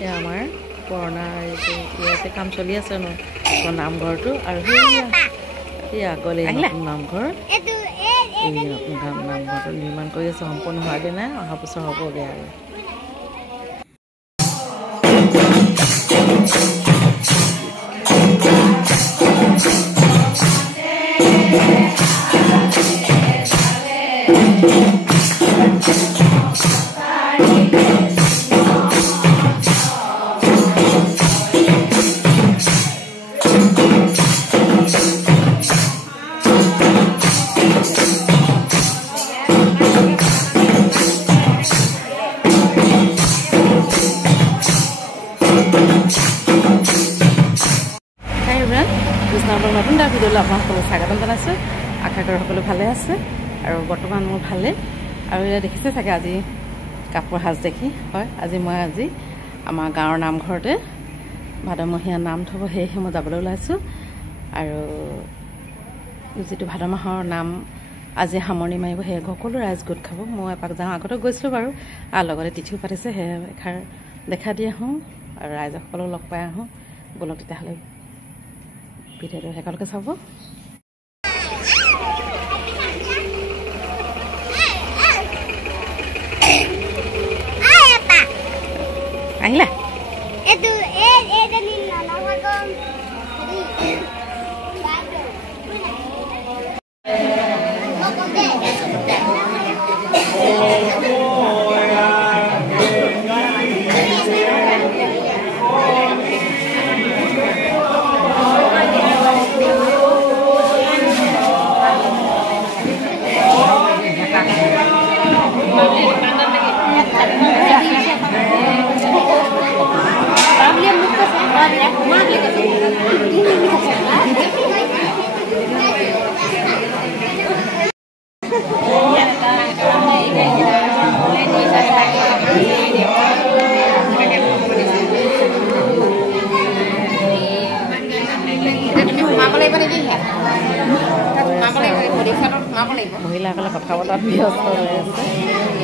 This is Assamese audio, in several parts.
এয়া আমাৰ পুৰণা ইয়াতে কাম চলি আছে নামঘৰটো আৰু এই আগলৈ নতুন নামঘৰ এই নতুন নামঘৰটো নিৰ্মাণ কৰি আছে সম্পূৰ্ণ হোৱাগৈ নাই অহা বছৰ হ'বগৈ আৰু নতুন এটা ভিডিঅ'লৈ আপোনাক সকলো স্বাগতম জনাইছোঁ আশা কৰোঁ সকলো ভালে আছে আৰু বৰ্তমান মোৰ ভালেই আৰু এয়া দেখিছে চাগে আজি কাপোৰ সাজ দেখি হয় আজি আমাৰ গাঁৱৰ নামঘৰতে ভাদমহীয়া নাম থ'ব সেয়েহে মই যাবলৈ ওলাইছোঁ আৰু যিটো ভাদ মাহৰ নাম আজি সামৰণি মাৰিব সেয়ে সকলো ৰাইজ গোট খাব মই এপাক যাওঁ আগতে গৈছিলোঁ বাৰু আৰু লগতে তিথিও পাতিছে সেয়ে এষাৰ দেখা দি আহোঁ আৰু ৰাইজসকলক লগ পাই আহোঁ ব'লক তেতিয়াহ'লে ভিডিঅ'টো একেলগে চাব আহিলা মহিলাসকলে কথা বতৰাত ব্যস্ত হৈ আছে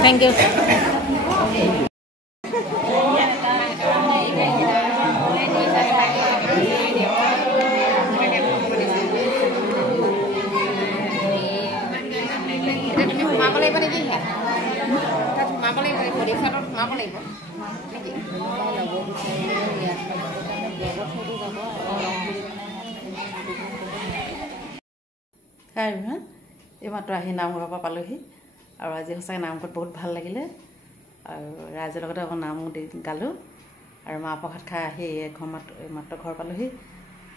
Thank you. Hi everyone, এইমাত্ৰ আহি নামঘৰৰ পৰা পালোহি আৰু আজি সঁচাকৈ নামঘৰত বহুত ভাল লাগিলে আৰু ৰাইজৰ লগতে আকৌ নামো গালোঁ আৰু মাহ প্ৰসাদ খাই আহি মাত্ৰ ঘৰ পালোহি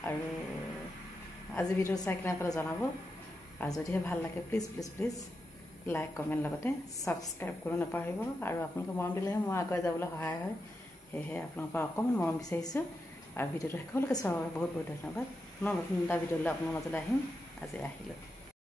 আৰু আজি ভিডিঅ' চাই কেনে পালে জনাব আৰু যদিহে ভাল লাগে please please please like comment লগতে ছাবস্ক্ৰাইব কৰিব নাপাহৰিব আৰু আপোনালোকে মৰম দিলেহে মই আগুৱাই যাবলৈ সহায় হয় সেয়েহে আপোনালোকৰ পৰা অকণমান মৰম বিচাৰিছোঁ আৰু ভিডিঅ'টো শেষলৈকে চোৱাৰ বাবে বহুত বহুত ধন্যবাদ পুনৰ নতুন এটা ভিডিঅ'লৈ আপোনাৰ মাজলৈ আহিম আজি আহিলোঁ